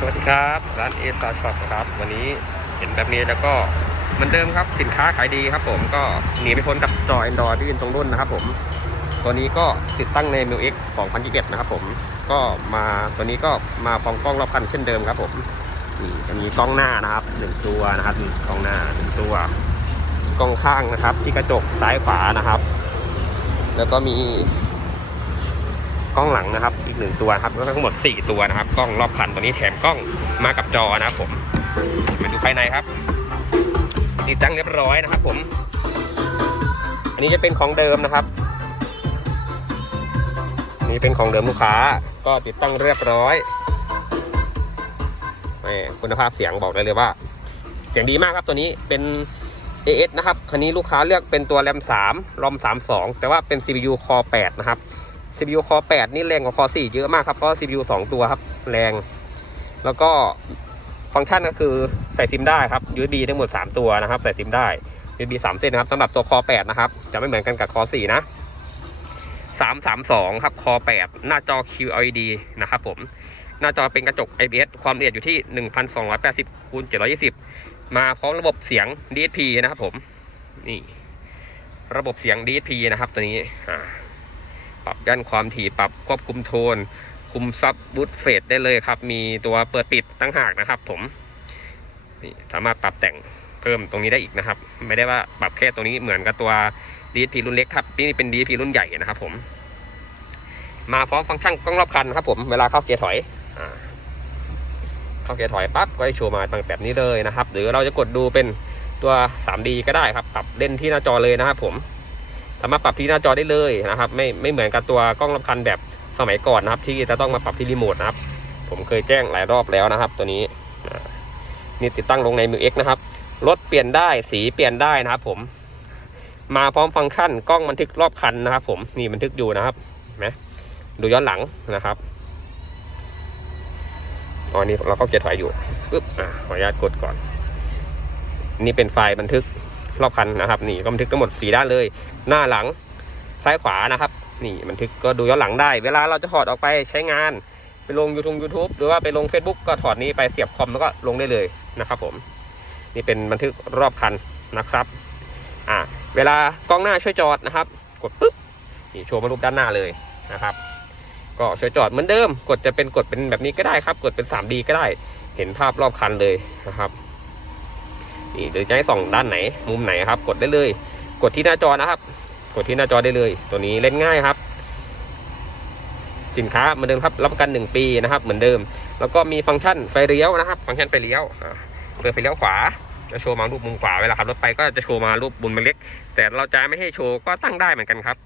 สวัสดีครับ ร้านเอซาช็อปครับ วันนี้เห็นแบบนี้แล้วก็เหมือนเดิมครับสินค้าขายดีครับผมก็หนีไม่พ้นกับจอ Android ที่เป็นตรงรุ่นนะครับผม ตัวนี้ก็ติดตั้งใน m i l X 2021 นะครับผมก็มาตัวนี้ก็มาพร้อมกล้องรอบคันเช่นเดิมครับผมนี่จะมีกล้องหน้านะครับหนึ่งตัวนะครับกล้องหน้าหนึ่งตัวกล้องข้างนะครับ ที่กระจกซ้ายขวานะครับ แล้วก็มีกล้องหลังนะครับ อีกหนึ่งตัวครับก็ทั้งหมด 4 ตัวนะครับ กล้องรอบคันตัวนี้แถมกล้องมากับจอนะครับผม มาดูภายในครับ ติดตั้งเรียบร้อยนะครับผม อันนี้จะเป็นของเดิมนะครับ นี่เป็นของเดิมลูกค้า ก็ติดตั้งเรียบร้อยแหม่คุณภาพเสียงบอกได้เลยว่า เสียงดีมากครับตัวนี้เป็น AS นะครับ คันนี้ลูกค้าเลือกเป็นตัวแรม3รอม32 แต่ว่าเป็น CPU Core 8 นะครับ CPU Core 8 นี่แรงกว่า Core 4 เยอะมากครับ เพราะ CPU 2 ตัวครับ แรง แล้วก็ฟังก์ชันก็คือใส่ซิมได้ครับ USB ทั้งหมด 3 ตัวนะครับ ใส่ซิมได้ USB 3 เส้นนะครับสำหรับตัว Core 8 นะครับ จะไม่เหมือนกันกับ Core 4 นะ 332 ครับ Core 8 หน้าจอ QLED นะครับผม หน้าจอเป็นกระจก IPS ความละเอียดอยู่ที่ 1280คูณ720 มาพร้อมระบบเสียง DSP นะครับผม นี่ ระบบเสียง DSP นะครับตัวนี้อ่า รับย่านความถี่ปรับควบคุมโทน คุมซับบูตเฟดได้เลยครับ มีตัวเปิดปิดตั้งหากนะครับผมนี่สามารถปรับแต่งเพิ่มตรงนี้ได้อีกนะครับ ไม่ได้ว่าปรับแค่ตรงนี้เหมือนกับตัว DSP รุ่นเล็กครับนี่เป็น DSP รุ่นใหญ่นะครับผมมาพร้อมฟังก์ชันกล้องรอบคันครับผมเวลาเข้าเกียร์ถอยอเข้าเกียร์ถอยปั๊บก็ให้โชว์มาแบบนี้เลยนะครับ หรือเราจะกดดูเป็นตัว 3D ก็ได้ครับปรับเล่นที่หน้าจอเลยนะครับผม สามารถปรับที่หน้าจอได้เลยนะครับไม่ไม่เหมือนกับตัวกล้องรับคันแบบสมัยก่อนนะครับ ที่จะต้องมาปรับที่รีโมทนะครับ ผมเคยแจ้งหลายรอบแล้วนะครับ ตัวนี้นี่ติดตั้งลงใน m ิ X นะครับรถเปลี่ยนได้สีเปลี่ยนได้นะครับ ผม มาพร้อมฟังก์ชันกล้องบันทึกรอบคันนะครับ ผมนี่บันทึกอยู่นะครับนไหมดูย้อนหลังนะครับตอนนี้เราก็เกียร์ถอยอยู่ปึ๊บอ่าขออนุญาตกดก่อน นี่เป็นไฟล์บันทึก รอบคันนะครับ นี่ก็บันทึกทั้งหมดสีด้านเลย หน้าหลังซ้ายขวานะครับ นี่บันทึกก็ดูย้อนหลังได้ เวลาเราจะถอดออกไปใช้งาน ไปลง YouTube YouTube หรือว่าไปลง Facebook ก็ถอดนี้ไปเสียบคอมแล้วก็ลงได้เลยนะครับผม นี่เป็นบันทึกรอบคันนะครับอ่าเวลากล้องหน้าช่วยจอดนะครับ กดปุ๊บนี่โชว์มารูปด้านหน้าเลยนะครับ ก็ช่วยจอดเหมือนเดิม กดจะเป็นกดเป็นแบบนี้ก็ได้ครับ กดเป็น 3D ก็ได้ เห็นภาพรอบคันเลยนะครับ นี่หรือจะให้ส่องด้านไหนมุมไหนครับ กดได้เลย กดที่หน้าจอนะครับ กดที่หน้าจอได้เลย ตัวนี้เล่นง่ายครับ สินค้าเหมือนเดิมครับ รับประกัน 1 ปีนะครับ เหมือนเดิม แล้วก็มีฟังก์ชันไฟเลี้ยวนะครับ ฟังก์ชันไฟเลี้ยวเปิดไฟเลี้ยวขวาจะโชว์มารูปมุมขวาเวลาขับรถไปก็จะโชว์มารูปมุมเล็ก แต่เราจะไม่ให้โชว์ก็ตั้งได้เหมือนกันครับ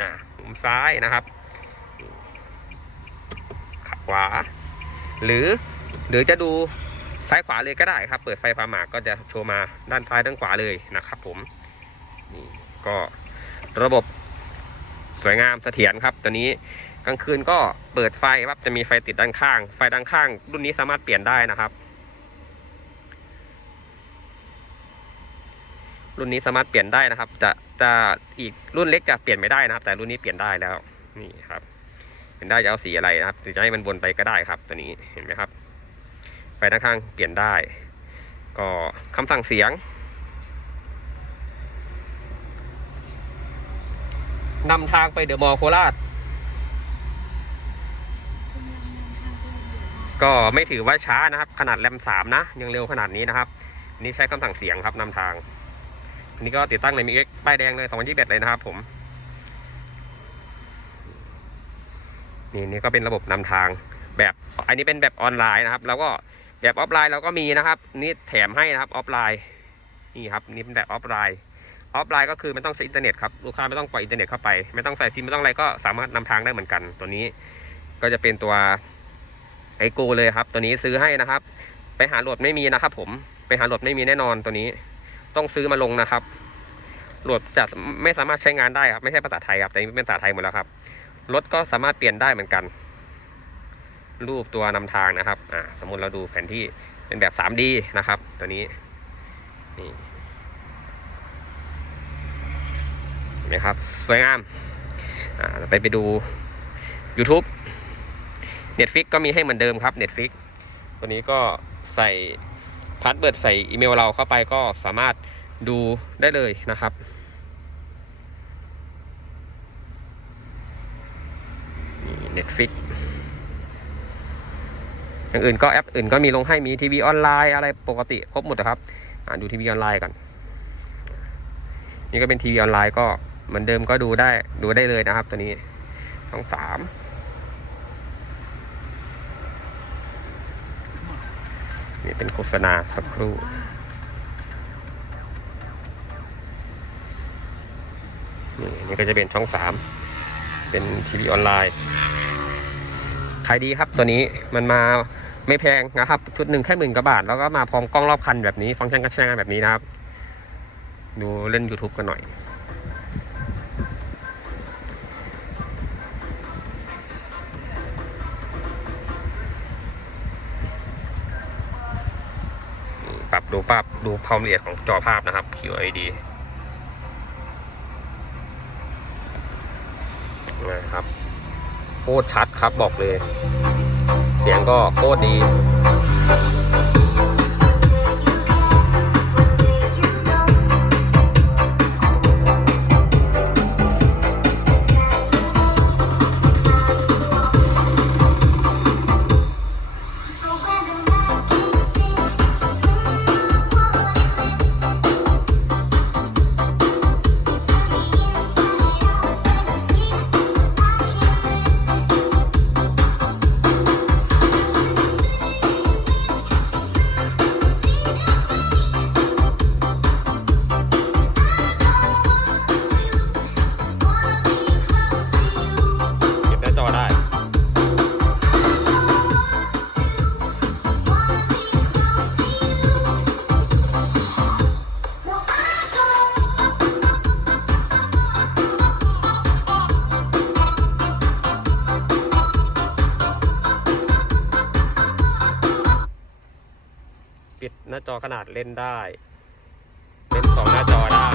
อ่ามุมซ้ายนะครับขับขวา หรือหรือจะดู ซ้ายขวาเลยก็ได้ครับ เปิดไฟพาหมากก็จะโชว์มาด้านซ้ายด้านขวาเลยนะครับผมนี่ก็ระบบสวยงามเสถียรครับ ตัวนี้กลางคืนก็เปิดไฟครับจะมีไฟติดด้านข้าง ไฟด้านข้าง รุ่นนี้สามารถเปลี่ยนได้นะครับ รุ่นนี้สามารถเปลี่ยนได้นะครับ จะจะอีกรุ่นเล็กจะเปลี่ยนไม่ได้นะครับ แต่รุ่นนี้เปลี่ยนได้แล้วนี่ครับเปลี่ยนได้จะเอาสีอะไรนะครับจะให้มันวนไปก็ได้ครับ ตัวนี้เห็นไหมครับ ไฟด้านข้างเปลี่ยนได้ ก็คำสั่งเสียงนำทางไปเดอะมอลล์โคราช ก็ไม่ถือว่าช้านะครับ ขนาดแรมสามนะ ยังเร็วขนาดนี้นะครับ นี่ใช้คำสั่งเสียงครับนำทาง อันนี้ก็ติดตั้งในมิเอ็กป้ายแดงเลย2021เลยนะครับผมนี่นี่ก็เป็นระบบนำทางแบบอันนี้เป็นแบบออนไลน์นะครับ แล้วก็ แบบออฟไลน์เราก็มีนะครับ นี่แถมให้นะครับออฟไลน์นี่ครับนี่เป็นแบบออฟไลน์ออฟไลน์ก็คือไม่ต้องใช้อินเทอร์เน็ตครับลูกค้าไม่ต้องปล่อยอินเทอร์เน็ตเข้าไป ไม่ต้องใส่ซิมไม่ต้องอะไรก็สามารถนำทางได้เหมือนกัน ตัวนี้ก็จะเป็นตัวไอโกเลยครับ ตัวนี้ซื้อให้นะครับ ไปหาโหลดไม่มีนะครับ ผมไปหาโหลดไม่มีแน่นอนตัวนี้ ต้องซื้อมาลงนะครับโหลดจะไม่สามารถใช้งานได้ครับไม่ใช่ภาษาไทยครับแต่นี่เป็นภาษาไทยหมดแล้วครับรถก็สามารถเปลี่ยนได้เหมือนกัน รูปตัวนำทางนะครับอ่าสมมุติเราดูแผนที่เป็นแบบ 3D นะครับ ตัวนี้นี่เห็นไหมครับสวยงามอ่าเราไปไปดู YouTube Netflix ก็มีให้เหมือนเดิมครับ Netflix ตัวนี้ก็ใส่พาสเวิร์ดใส่อีเมลเราเข้าไปก็สามารถดูได้เลยนะครับนี่ Netflix อย่างอื่นก็แอปอื่นก็มีลงให้มีทีวีออนไลน์อะไรปกติครบหมดนะครับอ่าดูทีวีออนไลน์ก่อนนี่ก็เป็นทีวีออนไลน์ก็เหมือนเดิมก็ดูได้ดูได้เลยนะครับ ตัวนี้ช่องสามนี่เป็นโฆษณาสักครู่นี่นี่ก็จะเป็นช่องสามเป็นทีวีออนไลน์ขายดีครับตัวนี้มันมา ไม่แพงนะครับ ชุดหนึ่งแค่หมื่นกว่าบาท แล้วก็มาพร้อมกล้องรอบคันแบบนี้ ฟังก์ชันกระใช้งานแบบนี้นะครับ ดูเล่น YouTube กันหน่อย ปรับดูปรับดูความละเอียดของจอภาพนะครับ QID นะครับโคตรชัดครับบอกเลย สียงก็โคตรดี น้าจอขนาดเล่นได้ เล่นสองหน้าจอได้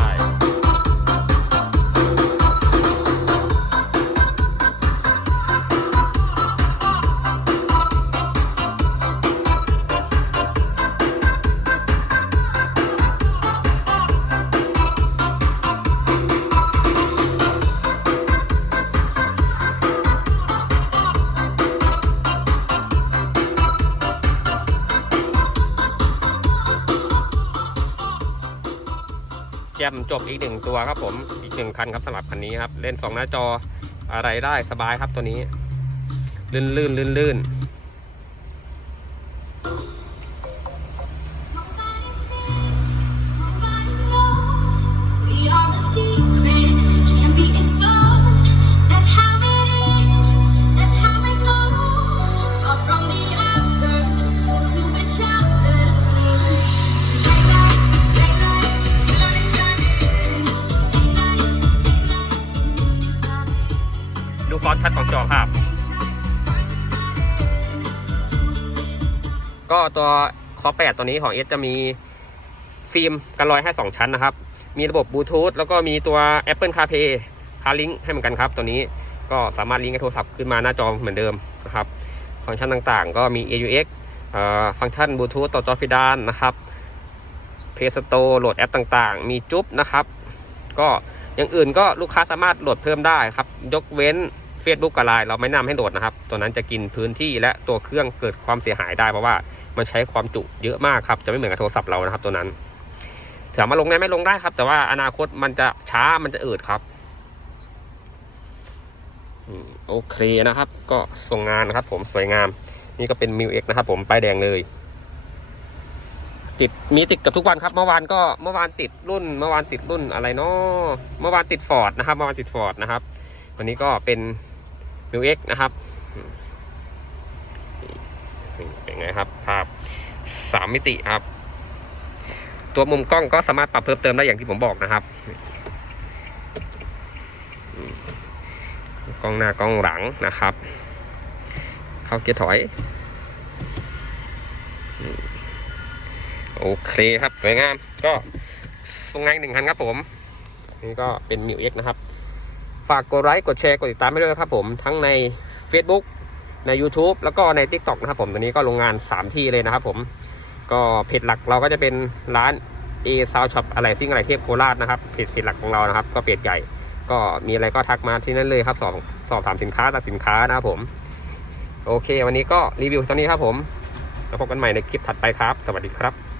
จมจบอีกหนึ่งตัวครับผมอีกหนึ่งคันครับสำหรับคันนี้ครับเล่นสองหน้าจออะไรได้สบายครับตัวนี้ ลื่นลื่นลื่นลื่น ฟอนต์ชัดของจอภาพ ก็ตัวคอ8ตัวนี้ของ S จะมีฟิล์มกันรอยให้2ชั้นนะครับ มีระบบบลูทูธแล้วก็มีตัว Apple CarPlay Car Link ให้เหมือนกันครับ ตัวนี้ก็สามารถลิงก์กับโทรศัพท์ขึ้นมาหน้าจอเหมือนเดิมนะครับ ฟังก์ชันต่างๆ ก็มี AUX ฟังก์ชันบลูทูธต่อจอพิดานนะครับ Play Store โหลดแอปต่างๆ มีจุ๊บนะครับ ก็อย่างอื่นก็ลูกค้าสามารถโหลดเพิ่มได้ครับ ยกเว้น Facebook กับไลน์เราไม่นะนำให้โหลดนะครับ ตัวนั้นจะกินพื้นที่และตัวเครื่องเกิดความเสียหายได้เพราะว่ามันใช้ความจุเยอะมากครับ จะไม่เหมือนกับโทรศัพท์เรานะครับ ตัวนั้นถามมาลงได้ไม่ลงได้ครับ แต่ว่าอนาคตมันจะช้ามันจะอืดครับโอเคนะครับ ก็ส่งงานนะครับ ผมสวยงาม นี่ก็เป็นมิวเอ็กนะครับ ผมป้ายแดงเลยติดมีติดกับทุกวันครับเมื่อวานก็เมื่อวานติดรุ่น เมื่อวานติดรุ่นอะไรเนาะเมื่อวานติดฟอร์ดนะครับ เมื่อวานติดฟอร์ดนะครับ วันนี้ก็เป็น มิวเอ็กนะครับเป็นไงครับภาพสามมิติครับ ตัวมุมกล้องก็สามารถปรับเพิ่มเติมได้อย่างที่ผมบอกนะครับกล้องหน้ากล้องหลังนะครับ เข้าเกียร์ถอย โอเคครับสวยงามก็ส่งงานหนึ่งคันครับผม นี่ก็เป็นมิวเอ็กนะครับ ฝากกดไลค์กดแชร์กดติดตามให้ด้วยนะครับผมทั้งใน Facebook ใน YouTube แล้วก็ใน TikTok นะครับผมตอนนี้ก็โรงงาน 3 ที่เลยนะครับผมก็เพจหลักเราก็จะเป็นร้าน A Sound Shop อะไรซิ่งอะไรเทพโคราชนะครับเพจเพจหลักของเรานะครับ ก็เพจใหญ่ ก็มีอะไรก็ทักมาที่นั่นเลยครับสอบสอบถามสินค้าตัดสินค้านะครับผม โอเค วันนี้ก็รีวิวเท่านี้ครับผมแล้วพบกันใหม่ในคลิปถัดไปครับ สวัสดีครับ